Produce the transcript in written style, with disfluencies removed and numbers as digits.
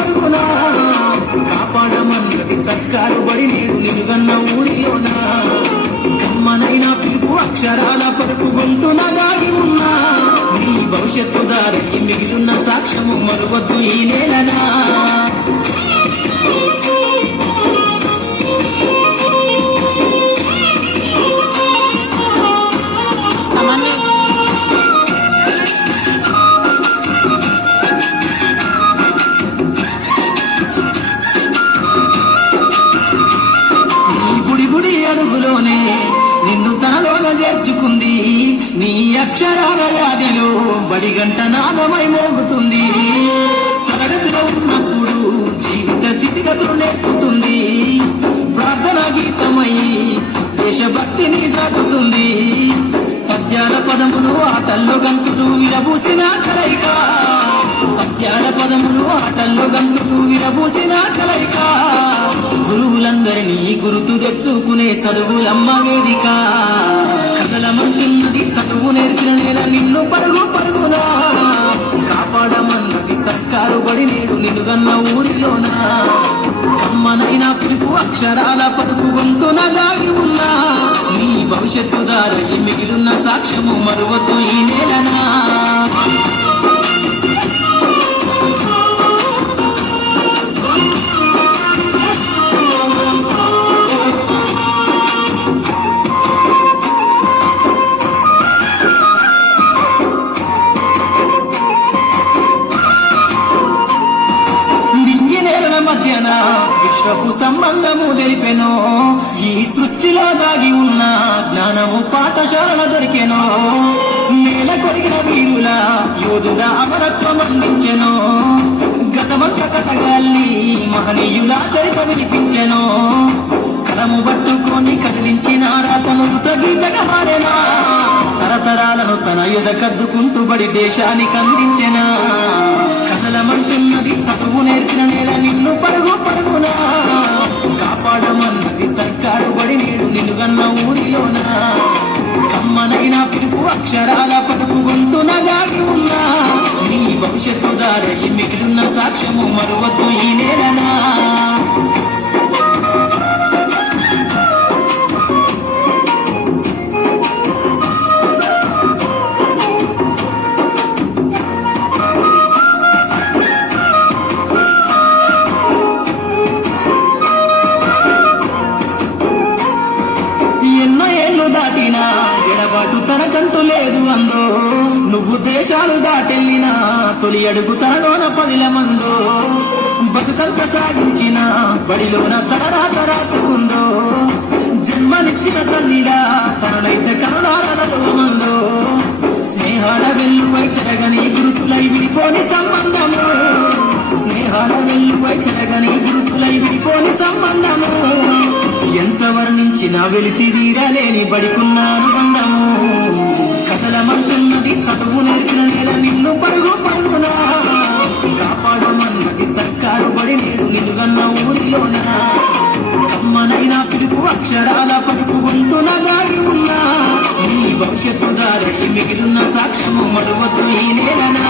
పరుగునా కాపాడమన్నది సర్కారు బడి నేడు నిలుగన్న ఊరిలోనా కమ్మనైనా పిలుపు అక్షరాల పరుపు గొంతున దాగి ఉన్నా నీ భవిష్యత్తు దారి మిగిలిన సాక్ష్యము మరువద్దు ఈ నేలనా అడుగులోనే నిన్ను తనలోన చేర్చుకుంది నీ అక్షరాల వ్యాధిలో బడిగంట నాదమై మోగుతుంది తరగతిలో ఉన్నప్పుడు జీవిత స్థితిగతులు నేర్పుతుంది ప్రార్థనా గీతమై దేశభక్తిని సాగుతుంది పద్యాల పదములు ఆటల్లో గంతులు విరబూసిన కలయిక పద్యాల పదములు ఆటల్లో గంతులు విరబూసిన కలయిక గురువులందరినీ గుర్తు తెచ్చుకునే చదువులమ్మ వేదిక కదలమంటున్నది చదువు నేర్పిన నేల నిన్ను పరుగు పరుగునా కాపాడమన్నది సర్కారు బడి నేడు నిలుగన్న ఊరిలోనా అమ్మనైనా పిలుపు అక్షరాల పలుకు గొంతున దాగి ఉన్నా నీ భవిష్యత్తు దారి మిగిలిన సాక్ష్యము మరువద్దు ఈ నేలనా మధ్యన విశ్వపు సంబంధము తెలిపెనో ఈ సృష్టిలో దాగి ఉన్న జ్ఞానము పాఠశాల దొరికెనో నేల కొరిగిన వీరుల యోధుల అమరత్వం అందించెనో గతమంత కథగాల్ని మహనీయుల చరిత వినిపించెనో కలము పట్టుకొని కదిలించిన రాతను గీతగా మారెనా తరతరాలను తన ఎదకద్దుకుంటూ బడి దేశానికి అందించెనా కదలమంటున్నది చదువు నేర్పిన నేల నిన్ను పరుగు పరుగునా కాపాడమన్నది సర్కారు బడి నేడు నిలుగన్న ఊరిలోనా కమ్మనైనా పిలుపు అక్షరాల పలుకు గొంతున దాగి ఉన్నా నీ భవిష్యత్తు దారి మిగిలిన సాక్ష్యము మరువద్దు ఈ నేలనా దాటినా ఎడబాటు తనకంటూ లేదు అందో నువ్వు దేశాలు దాటెళ్ళినా తొలి అడుగు తనలోన 10 మందో బతుకంత సాగించిన బడిలోన తనరాత రాసుకుందో జన్మనిచ్చిన తల్లిలా తననైతే కనులారలో స్నేహాల వెల్లువై చెరగని గురుతులై విడిపోని సంబంధము స్నేహాల వెల్లువై చెరగని గురుతులై విడిపోని సంబంధము ఎంత వర్ణించినా వెలితి వీరలేని బడికున్నాను బంధము కదలమంటున్నది చదువు నేర్పిన నేల నిన్ను పరుగు పరుగునా కాపాడమన్నది సర్కారు బడి నేడు నిలుగన్న ఊరిలోనా అమ్మనైనా పిలుపు అక్షరాల పలుకు గొంతున దాగి ఉన్నా నీ భవిష్యత్తు దారి మిగిలిన సాక్ష్యము మరువద్దు ఈ నేలనా